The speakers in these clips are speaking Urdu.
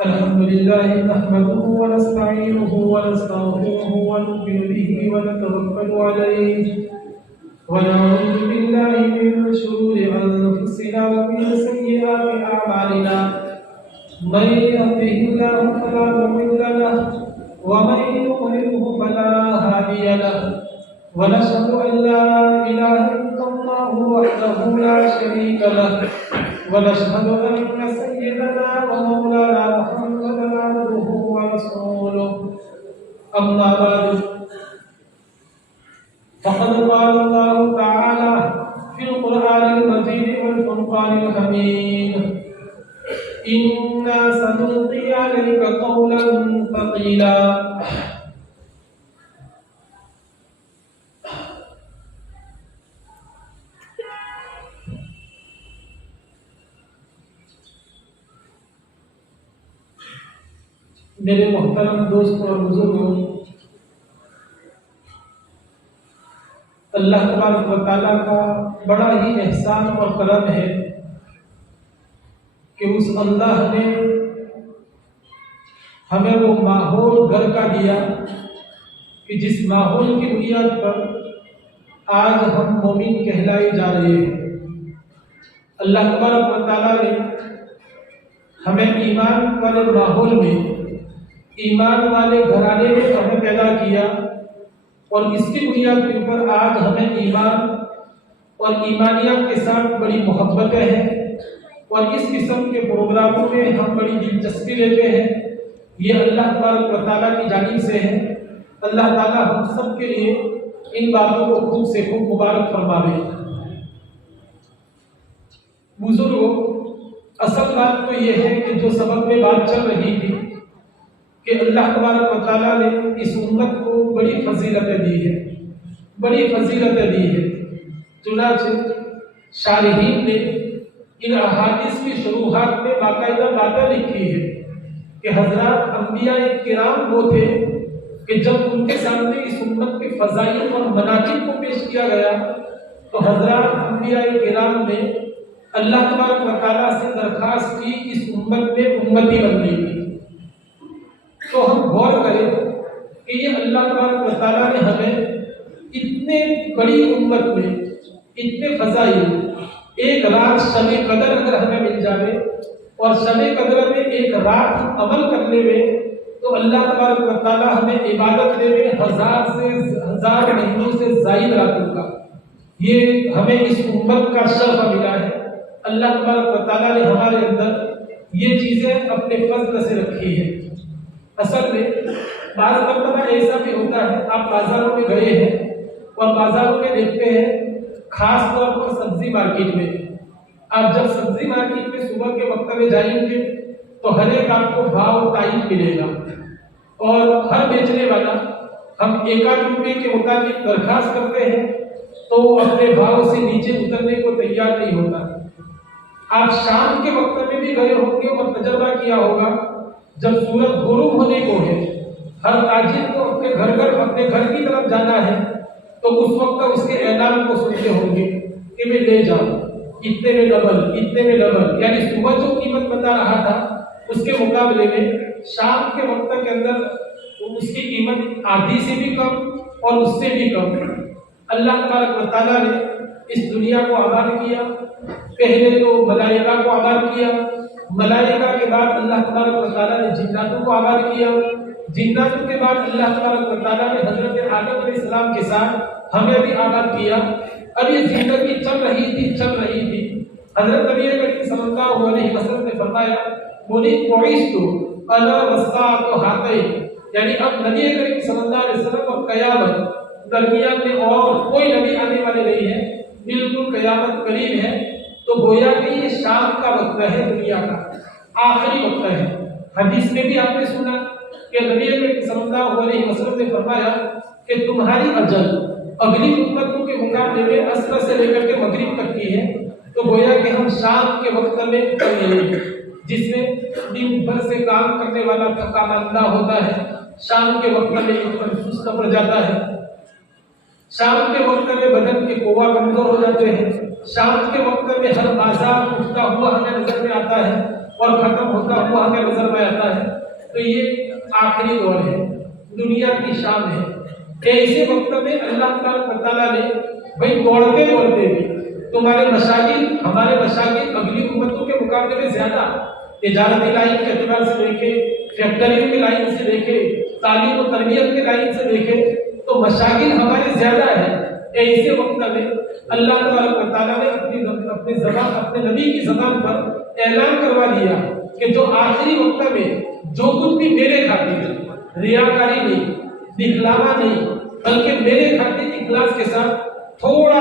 الحمد لله نحمده ونستعينه ونستغفره ونؤمن به ونتوكل عليه ونعوذ بالله من شرور أنفسنا ومن سيئات أعمالنا من يهده الله فلا مضل له ومن يضلله فلا هادي له ونشهد أن لا إله إلا الله وحده لا شريك له ونشهد أن سيدنا ومولانا محمدا عبده ورسوله أما بعد فقد قال الله تعالى في القرآن المجيد والفرقان الحميد إنا سنلقي عليك قولا ثقيلا میرے محترم دوستوں اور بزرگوں، اللہ تبارک و تعالیٰ کا بڑا ہی احسان اور کرم ہے کہ اس اللہ نے ہمیں وہ ماحول گھر کا دیا کہ جس ماحول کی بنیاد پر آج ہم مومن کہلائے جا رہے ہیں۔ اللہ تبارک و تعالیٰ نے ہمیں ایمان والے ماحول میں، ایمان والے گھرانے میں ہمیں پیدا کیا، اور اس کی بنیاد کے اوپر آج ہمیں ایمان اور ایمانیات کے ساتھ بڑی محبتیں ہیں، اور اس قسم کے پروگراموں میں ہم بڑی دلچسپی لیتے ہیں۔ یہ اللہ تبارک و تعالیٰ کی جانب سے ہے۔ اللہ تعالیٰ ہم سب کے لیے ان باتوں کو خوب سے خوب مبارک فرماوے۔ بزرگوں، اصل بات تو یہ ہے کہ جو سبب میں بات چل رہی تھی کہ اللہ تبارک و تعالیٰ نے اس امت کو بڑی فضیلتیں دی ہے، بڑی فضیلتیں دی ہے۔ چنانچہ شارحین نے ان احادیث کی شروحات میں باقاعدہ باتیں لکھی ہے کہ حضرات انبیاء کرام وہ تھے کہ جب ان کے سامنے اس امت کے فضائل اور مناقب کو پیش کیا گیا تو حضرات انبیاء کرام نے اللہ تبارک و تعالیٰ سے درخواست کی اس امت میں امتی بننے کی۔ تو ہم غور کریں کہ یہ اللہ تبارک و تعالیٰ نے ہمیں اتنے بڑی امت میں اتنے فضائل، ایک رات شب قدر اگر ہمیں مل جائے اور شب قدر میں ایک رات عمل کرنے میں، تو اللہ تبارک و تعالیٰ ہمیں عبادت دے میں 1000 مہینوں سے زائد راتوں کا، یہ ہمیں اس امت کا شرف ملا ہے۔ اللہ تبارک و تعالیٰ نے ہمارے اندر یہ چیزیں اپنے فضل سے رکھی ہے۔ اصل میں بعض مرتبہ ایسا بھی ہوتا ہے، آپ بازاروں میں گئے ہیں اور بازاروں میں دیکھتے ہیں، خاص طور پر سبزی مارکیٹ میں، آپ جب سبزی مارکیٹ میں صبح کے وقت میں جائیں گے تو ہر ایک آپ کو بھاؤ تعین ملے گا، اور ہر بیچنے والا ہم 1 روپے کے مطابق درخواست کرتے ہیں تو وہ اپنے بھاؤ سے نیچے اترنے کو تیار نہیں ہوتا۔ آپ شام کے وقت میں بھی گئے ہوں گے اور تجربہ کیا ہوگا، جب سورج غروب ہونے کو ہے، ہر تاجر کو اپنے گھر کی طرف جانا ہے، تو اس وقت اس کے اعلان کو سنتے ہوں گے کہ میں لے جاؤں اتنے میں ڈبل، اتنے میں ڈبل، یعنی صبح جو قیمت بتا رہا تھا اس کے مقابلے میں شام کے وقت کے اندر اس کی قیمت آدھی سے بھی کم اور اس سے بھی کم۔ اللہ تبارک و تعالیٰ نے اس دنیا کو آباد کیا، پہلے تو ملائکہ کو آباد کیا، ملائکہ کے بعد اللہ تبارک و تعالیٰ نے جناتوں کو آباد کیا، جناتوں کے بعد اللہ تبارک و تعالیٰ نے حضرت آدم علیہ السلام کے ساتھ ہمیں بھی آباد کیا۔ اب یہ زندگی چل رہی تھی حضرت نبی کریم صلی اللہ علیہ وسلم نے فرمایا انا والساعۃ ہاتین، یعنی اب نبی کریم صلی اللہ علیہ وسلم اور قیامت درمیان میں اور کوئی نبی آنے والے نہیں ہے، بالکل قیامت قریب ہے۔ تو گویا کہ یہ شام کا وقت ہے، دنیا کا آخری وقت ہے۔ حدیث میں بھی آپ نے سنا کہ نبی کریم صلی اللہ علیہ وسلم نے فرمایا کہ تمہاری اجل اگلی امتوں کے مقابلے میں عصر سے لے کر کے مغرب تک کی ہے، تو گویا کہ ہم شام کے وقت میں جس میں دن بھر سے کام کرنے والا تھکا ماندہ ہوتا ہے، شام کے وقت میں انسان سست پڑ جاتا ہے، شام کے وقت میں بدن کے قوہ کمزور ہو جاتے ہیں، شام کے وقت میں ہر بازار اٹھتا ہوا ہمیں نظر میں آتا ہے، اور ختم ہوتا ہوا ہمیں نظر میں آتا ہے تو یہ آخری دور ہے، دنیا کی شام ہے۔ ایسے وقت میں اللہ تعالیٰ نے بھائی دوڑتے دوڑتے بھی تمہارے مشاغل، ہمارے مشاغل اگلی امتوں کے مقابلے میں زیادہ، تجارتی لائن کے اعتبار سے دیکھے، فیکٹریوں کی لائن سے دیکھے، تعلیم و تربیت کے لائن سے دیکھے تو مشاغل ہمارے زیادہ ہیں۔ ایسے وقت میں اللہ تعالیٰ نے اپنی زبان، اپنے نبی کی زبان پر اعلان کروا دیا کہ جو آخری وقت میں جو کچھ بھی میرے خاطر، ریاکاری نہیں، دکھلاوا نہیں، بلکہ میرے خاطر اخلاص کے ساتھ تھوڑا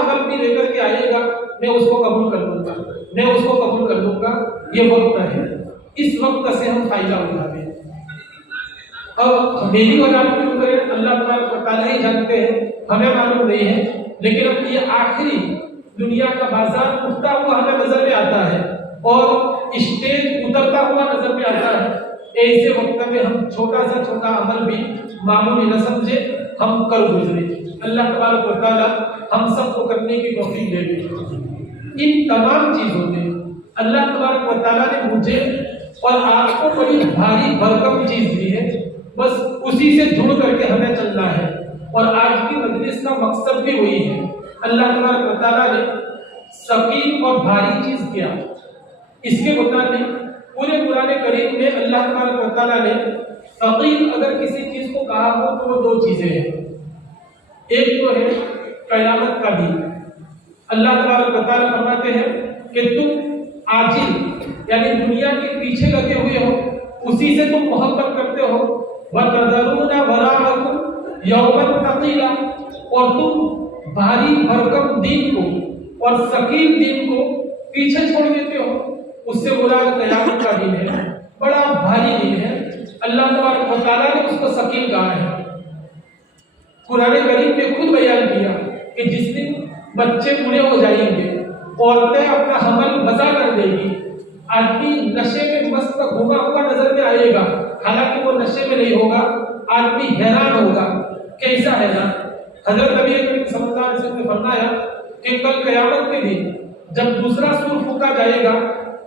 عمل بھی لے کر کے آئے گا، میں اس کو قبول کر لوں گا، میں اس کو قبول کر لوں گا۔ یہ وقت ہے، اس وقت سے ہم فائدہ اٹھاتے ہیں۔ اب میری اور آپ کی عمر اللہ تعالیٰ ہی جانتے ہیں، ہمیں معلوم نہیں ہے، لیکن اب یہ آخری دنیا کا بازار اٹھتا ہوا ہمیں نظر میں آتا ہے اور اسٹیج اترتا ہوا نظر میں آتا ہے۔ ایسے وقت میں ہم چھوٹا عمل بھی معمولی نہ سمجھے، ہم کر گزرے۔ اللہ تبارک و تعالیٰ ہم سب کو کرنے کی توفیق دے دے۔ ان تمام چیزوں میں اللہ تبارک و تعالیٰ نے مجھے اور آپ کو بڑی بھاری بھرکم چیز دی ہے، بس اسی سے جڑ کر کے ہمیں چلنا ہے۔ اور آج کی مجلس کا مقصد بھی وہی ہے۔ اللہ تبارک و تعالیٰ نے ثقیل اور بھاری چیز کیا، اس کے مطابق پورے قرآن کریم میں اللہ تبارک و تعالیٰ نے ثقیل اگر کسی چیز کو کہا ہو تو وہ دو چیزیں ہیں۔ ایک تو ہے قیامت کا دن۔ اللہ تبارک و تعالیٰ فرماتے ہیں کہ تم عاجل یعنی دنیا کے پیچھے لگے ہوئے ہو، اسی سے تم محبت کرتے ہو، وَتَذَرُونَ وَرَاءَكُمْ يَوْمًا ثَقِيلًا، اور تم بھاری بھرکم دین کو اور ثقیل دین کو پیچھے چھوڑ دیتے ہو۔ اس سے مراد قیامت کا دن ہے، بڑا بھاری دن ہے۔ اللہ تبارک و تعالیٰ نے اس کو ثقیل کہا ہے۔ قرآن کریم نے خود بیان کیا کہ جس دن بچے بوڑھے ہو جائیں گے، عورتیں اپنا حمل وضع کر دے گی، آدمی نشے میں مست گھوما ہوا نظر میں آئے گا، حالانکہ وہ نشے میں نہیں ہوگا، آدمی حیران ہوگا۔ کیسا حیران؟ حضرت نبی کریم صلی اللہ علیہ وسلم نے فرمایا کہ کل قیامت کے دن جب دوسرا سور پھونکا جائے گا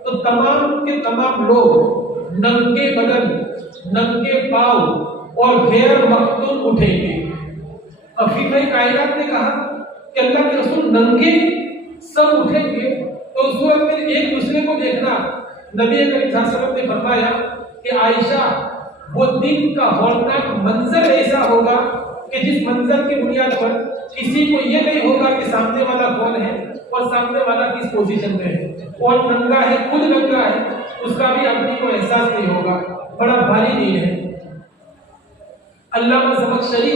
تو تمام کے تمام لوگ ننگے بدن، ننگے پاؤں اور غیر مختون اٹھیں گے۔ افیق کائنات نے کہا کہ اللہ کے رسول ننگے سب اٹھیں گے تو اس وقت میں ایک دوسرے کو دیکھنا۔ نبی کریم صلی اللہ علیہ وسلم نے فرمایا کہ عائشہ وہ دن کا ہولناک منظر ایسا ہوگا کہ جس منظر کی بنیاد پر کسی کو یہ نہیں ہوگا کہ سامنے والا کون ہے اور سامنے والا کس پوزیشن میں ہے، کون ننگا ہے، خود ننگا ہے، اس کا بھی اپنی کو احساس نہیں ہوگا۔ بڑا بھاری دن ہے۔ علامہ زمخشری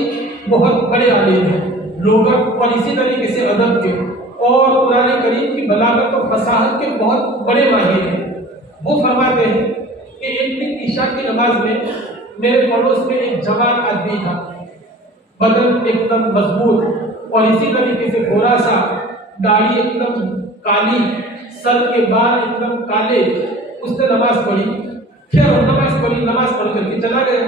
بہت بڑے عالم ہیں، لغت اور اسی طریقے سے ادب کے اور قرآن کریم کی بلاغت اور فصاحت کے بہت بڑے ماہر ہیں۔ وہ فرماتے ہیں کہ ایک دن عشاء کی نماز میں میرے پڑوس میں ایک جوان آدمی تھا، بدن ایک دم مضبوط اور اسی طریقے سے گورا سا، داڑھی ایک دم کالی، سر کے بال ایک دم کالے۔ اس نے نماز پڑھی، پھر نماز پڑھ کر کے چلا گیا۔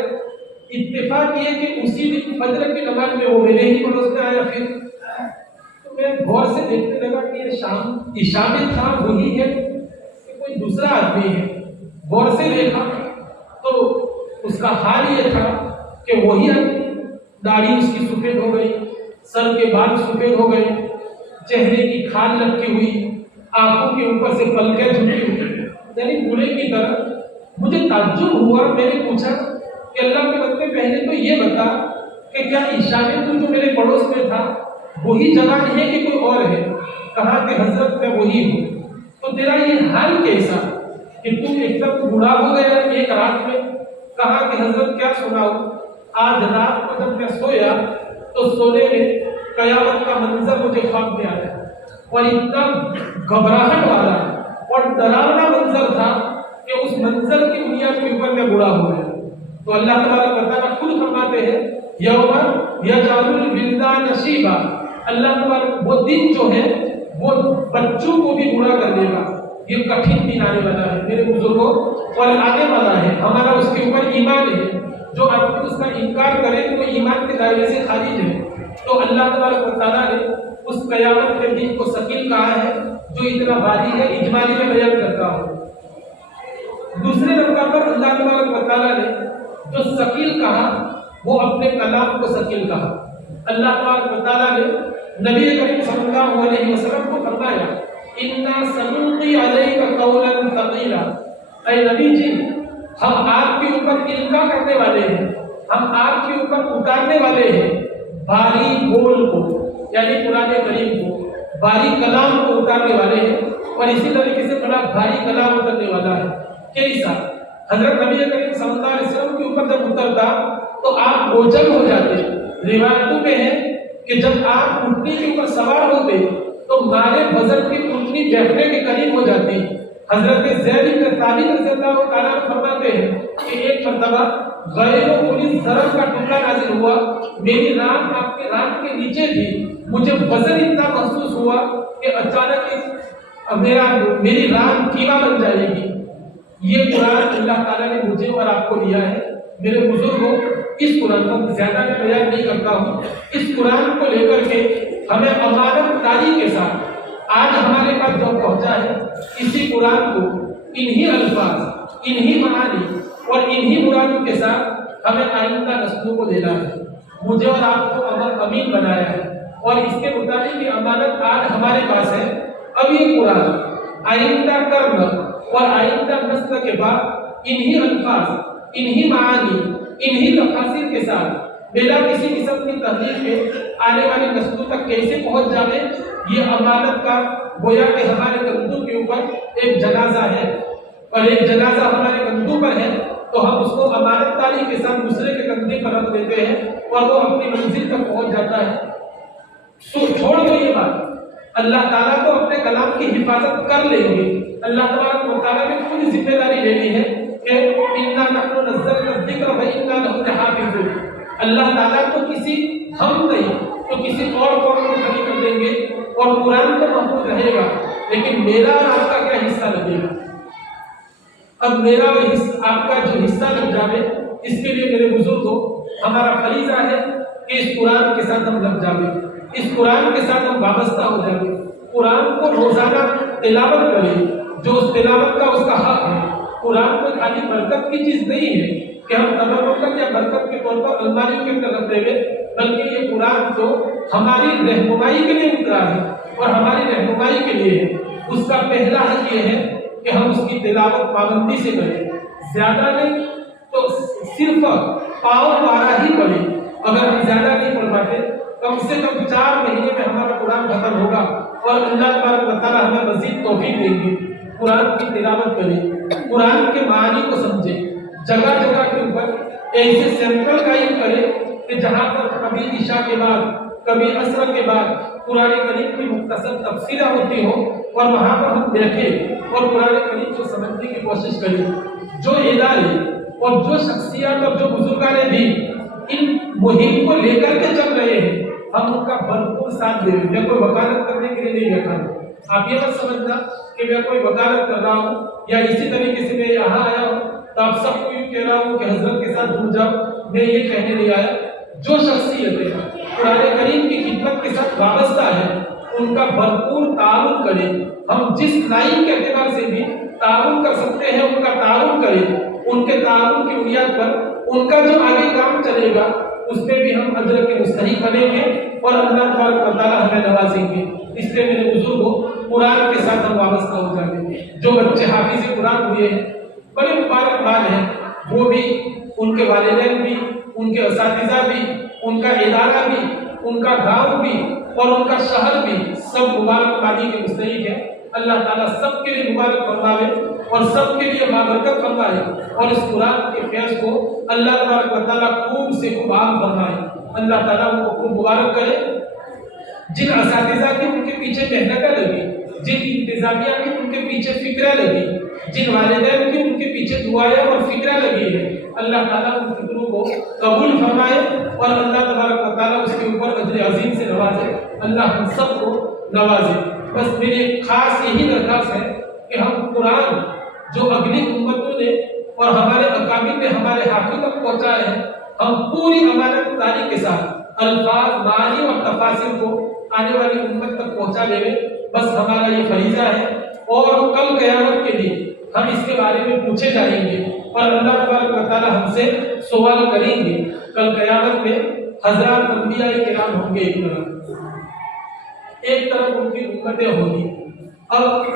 اتفاق یہ کہ اسی دن فجر کی نماز میں وہ میرے ہی پڑوس میں آیا۔ پھر تو میں غور سے دیکھنے لگا کہ یہ عشاء میں تھا وہی ہے کہ کوئی دوسرا آدمی ہے۔ غور سے دیکھا تو اس کا حال یہ تھا کہ وہی آدمی، داڑھی اس کی سفید ہو گئی، سر کے بال سفید ہو گئے، چہرے کی کھال لٹکی ہوئی، آنکھوں کے اوپر سے پلکیں جھکی ہوئی، یعنی بوڑھے کی طرح۔ مجھے تعجب ہوا، میں نے پوچھا کہ اللہ کے بندے پہلے تو یہ بتا کہ کیا عشاء میں تو جو میرے پڑوس میں تھا وہی جوان ہے کہ کوئی اور ہے؟ کہا کہ حضرت میں وہی ہوں۔ تو تیرا یہ حال کیسا کہ تم ایک دم بوڑھا ہو گیا ایک رات میں؟ کہا کہ حضرت کیا سناؤ، آج رات کو جب میں سویا تو سونے میں قیامت کا منظر مجھے خواب میں آیا اور ایک دم گھبراہٹ والا اور ڈراونا منظر تھا کہ اس منظر کی بنیاد کے اوپر میں بوڑھا ہو گیا۔ تو اللہ تبارک و تعالیٰ خود فرماتے ہیں یوم یجعل الولدان شیبا، اللہ تبارک وہ دن جو ہے وہ بچوں کو بھی بوڑھا کر دے گا۔ یہ کٹھن دن آنے والا ہے میرے بزرگوں، اور آنے والا ہے، ہمارا اس کے اوپر ایمان ہے۔ جو آدمی اس کا انکار کرے تو وہ ایمان کے دائرے سے خارج ہے۔ تو اللہ تبارک و تعالیٰ نے اس قیامت کے دن کو ثقیل کہا ہے جو اتنا بھاری ہے، اجمالی میں بیان کرتا ہوں۔ دوسرے نمبر پر اللہ تبارک و تعالیٰ نے جو ثقیل کہا وہ اپنے کلام کو ثقیل کہا۔ اللہ تبارک و تعالیٰ نے نبی کریم صلی اللہ علیہ وسلم کو فرمایا اِنَّا سَنُلْقِي عَلَيْكَ قَوْلًا ثَقِيلًا، اے نبی جی ہم آپ کے اوپر القاء کرنے والے ہیں، ہم آپ کے اوپر اتارنے والے ہیں بھاری بول کو، یعنی قرآن کریم کو، بھاری کلام کو اتارنے والے ہیں۔ اور اسی طریقے سے بڑا بھاری کلام اترنے والا ہے۔ کیسا؟ حضرت نبی کریم صلی اللہ علیہ وسلم کے اوپر جب اترتا تو آپ بوجھل ہو جاتے۔ روایتوں میں ہے کہ جب آپ اونٹنی کے اوپر سوار ہوتے تو مارے وزن کی اونٹنی بیٹھنے کے قریب ہو جاتی۔ حضرت زید بن ثابت رضی اللہ تعالیٰ عنہ فرماتے ہیں کہ ایک مرتبہ غیر پولیس ضرب کا ٹکڑا نازل ہوا، میری ران آپ کے ران کے نیچے تھی، مجھے وزن اتنا محسوس ہوا کہ اچانک میری ران کیما بن جائے گی۔ یہ قرآن اللہ تعالیٰ نے مجھے اور آپ کو دیا ہے۔ میرے بزرگوں اس قرآن کو زیادہ میں بیان نہیں کرتا ہوں، اس قرآن کو لے کر کے ہمیں امانت داری کے ساتھ آج ہمارے پاس جو پہنچا ہے، اسی قرآن کو انہی الفاظ، انہی معانی اور انہی مرادوں کے ساتھ ہمیں آئندہ نسلوں کو دینا ہے۔ مجھے اور آپ کو امین بنایا ہے اور اس کے مطابق یہ امانت آج ہمارے پاس ہے۔ اب یہ قرآن آئندہ کرم اور آئندہ نسل کے بعد انہی الفاظ، انہی معانی، انہی تفاصیل کے ساتھ بلا کسی قسم کی تحریف کے آنے والی نسلوں تک کیسے پہنچ جائے، یہ امانت کا گویا کہ ہمارے کندھوں کے اوپر ایک جنازہ ہے، اور ایک جنازہ ہمارے کندھوں پر ہے تو ہم اس کو امانت داری کے ساتھ دوسرے کے کندھے پر رکھ دیتے ہیں اور وہ اپنی منزل تک پہنچ جاتا ہے۔ چھوڑ دو یہ بات، اللہ تعالیٰ کو اپنے کلام کی حفاظت کر لیں گے۔ اللہ تبارک و تعالیٰ نے پوری ذمہ داری لینی ہے کہ اِنَّا نَحْنُ نَزَّلْنَا الذِّكْرَ وَإِنَّا لَهُ لَحَافِظُونَ۔ اللہ تعالیٰ کو کسی ہم نہیں تو کسی اور قوم کو کھڑی کر دیں گے اور قرآن تو محفوظ رہے گا، لیکن میرا اور آپ کا کیا حصہ لگے گا؟ اب میرا اور آپ کا جو حصہ لگ جائے، اس کے لیے میرے بزرگوں ہمارا فریضہ ہے کہ اس قرآن کے ساتھ ہم لگ جائیں، اس قرآن کے ساتھ ہم وابستہ ہو جائیں، قرآن کو روزانہ تلاوت کریں، جو اس تلاوت کا اس کا حق ہے۔ قرآن کو خالی برکت کی چیز نہیں ہے کہ ہم تبرکت یا برکت کے طور پر الماریوں کے اندر رکھ دیں گے، بلکہ یہ قرآن تو ہماری رہنمائی کے لیے اترا ہے اور ہماری رہنمائی کے لیے ہے۔ اس کا پہلا حق یہ ہے کہ ہم اس کی تلاوت پابندی سے کریں، زیادہ نہیں تو صرف پاؤں بارہ ہی پڑھیں۔ اگر ہم زیادہ نہیں پڑھ پاتے، کم سے کم 4 مہینے میں ہمارا قرآن ختم ہوگا اور اللہ تبارک و تعالیٰ ہمیں مزید توفیق دیں گے۔ قرآن کی تلاوت کریں، قرآن کے معانی کو سمجھیں، جگہ جگہ کے اوپر ایسے سینٹر قائم کریں کہ جہاں پر کبھی عشاء کے بعد، کبھی عصر کے بعد قرآن کریم کی مختصر تفسیریں ہوتی ہوں اور وہاں پر ہم دیکھیں اور قرآن کریم کو سمجھنے کی کوشش کریں۔ جو ادارے اور جو شخصیات اور جو بزرگان بھی ان مہم کو لے کر کے چل رہے ہیں، ہم ان کا بھرپور ساتھ دیں۔ میں کوئی وکالت کرنے کے لیے نہیں بیٹھا ہوں، آپ یہ مت سمجھنا کہ میں کوئی وکالت کر رہا ہوں یا اسی طریقے سے میں یہاں آیا ہوں تو آپ سب کو یہ کہہ رہا ہوں کہ حضرت کے ساتھ جڑ جاؤ، میں یہ کہنے نہیں آیا۔ جو شخصیتیں قرآن کریم کی خدمت کے ساتھ وابستہ ہیں ان کا بھرپور تعاون کریں۔ ہم جس لائن کے اعتبار سے بھی تعاون کر سکتے ہیں ان کا تعاون کریں، ان کے تعاون کی بنیاد پر ان کا جو آگے کام چلے گا اس پہ بھی ہم اجر کے مستحق بنیں گے اور اللہ تبارک و تعالیٰ ہمیں نوازیں گے۔ اس لیے میرے بزرگوں قرآن کے ساتھ ہم وابستہ ہو جائیں گے۔ جو بچے حافظ قرآن ہوئے ہیں بڑے مبارکباد ہیں، وہ بھی، ان کے والدین بھی، ان کے اساتذہ بھی، ان کا ادارہ بھی، ان کا گاؤں بھی اور ان کا شہر بھی، سب مبارکبادی کے مستحق ہیں۔ اللہ تعالیٰ سب کے لیے مبارک فرمائے اور سب کے لیے بابرکت فرمائے اور اس قرآن کے فیض کو اللہ تبارک و تعالیٰ خوب سے خوب عام فرمائے۔ اللہ تعالیٰ ان کو خوب مبارک کرے۔ جن اساتذہ کی ان کے پیچھے محنتیں لگی، جن انتظامیہ کی ان کے پیچھے فکریں لگی، جن والدین کی ان کے پیچھے دعائیں اور فکریں لگی ہے، اللہ تعالیٰ ان فکروں کو قبول فرمائے اور اللہ تبارک و تعالیٰ اس کے اوپر اجر عظیم سے نوازے۔ اللہ ہم سب کو نوازے۔ بس میری خاص یہی درخواست ہے کہ ہم قرآن جو اگلی امتوں نے اور ہمارے اکابر نے ہمارے ہاتھوں تک پہنچائے ہیں، ہم پوری امانت داری کے ساتھ الفاظ، معانی اور تفاصیل کو آنے والی امت تک پہنچا دیں گے۔ بس ہمارا یہ فریضہ ہے اور کل قیامت کے لیے ہم اس کے بارے میں پوچھے جائیں گے اور اللہ تبارک و تعالیٰ ہم سے سوال کریں گے. کل قیامت میں ہزار انبیاء کرام ہوں گے ایک طرف ان کی امتیں ہوں گی. اور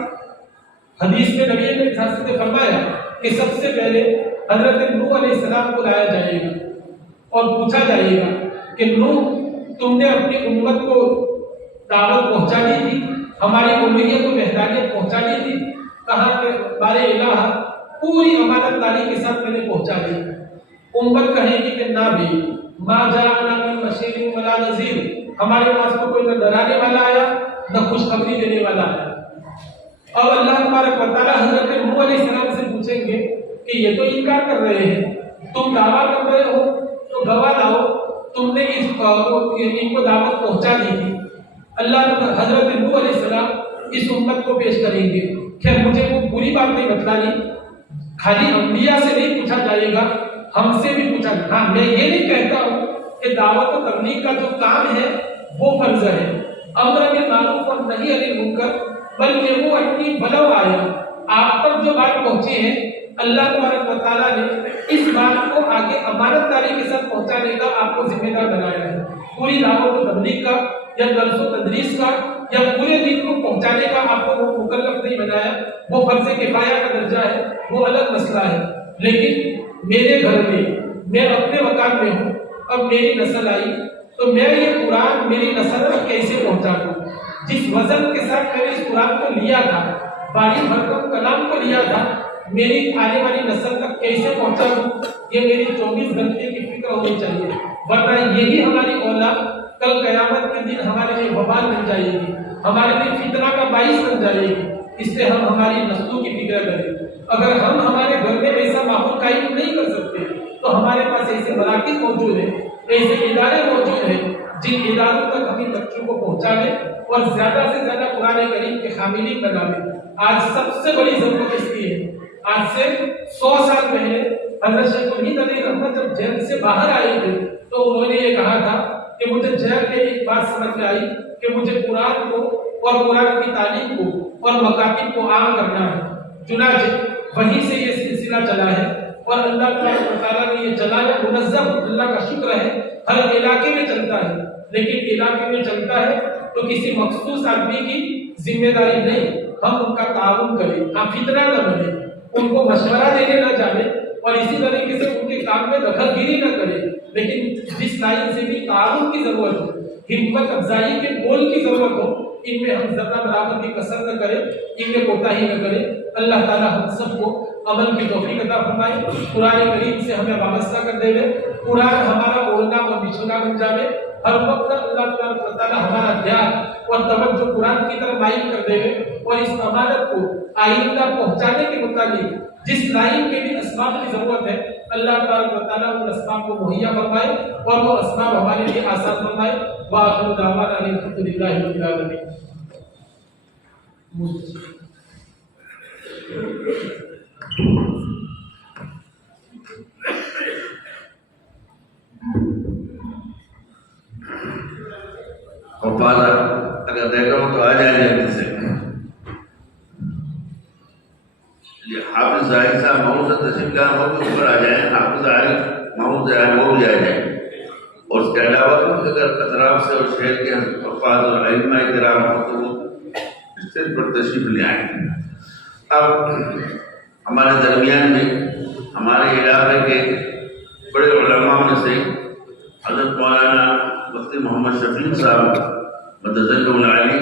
حدیث میں نبی نے فرمایا کہ سب سے پہلے حضرت نوح علیہ السلام کو لایا جائے گا اور پوچھا جائے گا کہ نوح تم نے اپنی امت کو دعوت پہنچا دی تھی, ہماری امت کو وحدانیت پہنچا دی تھی. کہا کہ بارے الہ پوری امانت داری کے ساتھ میں نے پہنچا دی. امت کہے گی کہ نہ بھی ما جاءنا من بشیر ولا نذیر, ہمارے پاس تو کوئی نہ ڈرانے والا آیا نہ خوشخبری دینے والا آیا. اور اللہ تبارک و تعالیٰ حضرت نوح علیہ السلام سے پوچھیں گے کہ یہ تو انکار کر رہے ہیں, تم دعویٰ کر رہے ہو تو گواہ لاؤ, تم نے ان کو دعوت پہنچا دی تھی. اللہ حضرت نوح علیہ السلام اس امت کو پیش کریں گے. خیر مجھے وہ پوری بات نہیں بتلانی, خالی انبیاء سے نہیں پوچھا جائے گا, ہم سے بھی پوچھا. ہاں میں یہ نہیں کہتا ہوں کہ دعوت و تبلیغ کا جو کام ہے وہ فرض ہے, امر بالمعروف اور نہی عن المنکر, بلکہ وہ اپنی بلو آیا آپ تک جو بات پہنچی ہے اللہ تبارک و تعالیٰ نے اس بات کو آگے امانت داری کے ساتھ پہنچانے کا آپ کو ذمہ دار بنایا ہے. پوری دعوت و تبلیغ کا یا درس و تدریس کا یا پورے دین کو پہنچانے کا آپ کو وہ مکلف نہیں بنایا, وہ فرض کفایہ کا درجہ ہے, وہ الگ مسئلہ ہے. لیکن میرے گھر میں میں اپنے مکان میں ہوں, اب میری نسل آئی تو میں یہ قرآن میری نسل تک کیسے پہنچا دوں. جس وزن کے ساتھ میں نے اس قرآن کو لیا تھا, باری بھرکم کلام کو لیا تھا, میری آنے والی نسل تک کیسے پہنچا دوں, یہ میری 24 گھنٹے کی فکر ہونی چاہیے. ورنہ یہی ہماری اولاد کل قیامت کے دن ہمارے لیے وبال بن جائے گی, ہمارے لیے فتنہ کا باعث بن جائے گی. اس سے ہم ہماری نسلوں کی فکر کریں. اگر ہم ہمارے گھر میں ایسا ماحول قائم نہیں کر سکتے تو ہمارے پاس ایسے مراکز موجود ہیں, ایسے ادارے موجود ہیں جن اداروں تک اپنے بچوں کو پہنچا لیں اور زیادہ سے زیادہ قرآن کریم کے حاملین بنا لیں. آج سب سے بڑی ضرورت اس کی ہے. آج سے 100 سال پہلے حضرت شیخ الہند علیہ رحمت جب جیل سے باہر آئے تھے تو انہوں نے یہ کہا تھا کہ مجھے جیل میں ایک بات سمجھ میں آئی کہ مجھے قرآن کو اور قرآن کی تعلیم کو اور مکاتب کو عام کرنا ہے. چنانچہ وہیں سے یہ سلسلہ چلا ہے اور اللہ تعالیٰ نے یہ چلایا. منظم اللہ کا شکر ہے, ہر علاقے میں چلتا ہے, لیکن علاقے میں چلتا ہے تو کسی مخصوص آدمی کی ذمہ داری نہیں, ہم ان کا تعاون کریں, ہم فتنہ نہ بنے, ان کو مشورہ دینے نہ جانے اور اسی طریقے سے ان کے کام میں دخل گیری نہ کرے. لیکن جس لائن سے بھی تعاون کی ضرورت ہو, ہمت افزائی کے بول کی ضرورت ہو, ان میں ہم ذرہ برابر کی کسر نہ کریں, ان میں کوتاہی نہ کریں. اللہ تعالیٰ ہم سب کو عمل کی توفیق عطا فرمائے, قرآن کریم سے ہمیں وابستہ کر دے, قرآن ہمارا اوڑھنا اور بچھونا بن جائے. ہر وقت اللہ تعالیٰ ہمارا دھیان اور توجہ قرآن کی طرف مائل کر دے اور اس امانت کو آئندہ پہنچانے کے متعلق جس لائن کے بھی اسباب کی ضرورت ہے اللہ تعالیٰ ان اسباب کو مہیا فرمائے اور وہ اسباب ہمارے لیے آسان فرمائے. وآخر دعوانا ان الحمد للہ رب العالمین. اگر دیکھا ہو تو آ جائیں جلدی سے. حافظ ظاہر صاحب محمود سے تشریف لانا ہو بھی اوپر آ جائیں, حافظ عارف محمود ظاہر وہ بھی آ جائیں. اور اس کے علاوہ اگر اطراف سے اور شہر کے حفاظ اور علماء کرام ہو تو وہ اسٹیج پر تشریف لے آئیں. اب ہمارے درمیان میں ہمارے علاقے کے بڑے علماء میں سے حضرت مولانا مفتی محمد شفیع صاحب مدظل العالی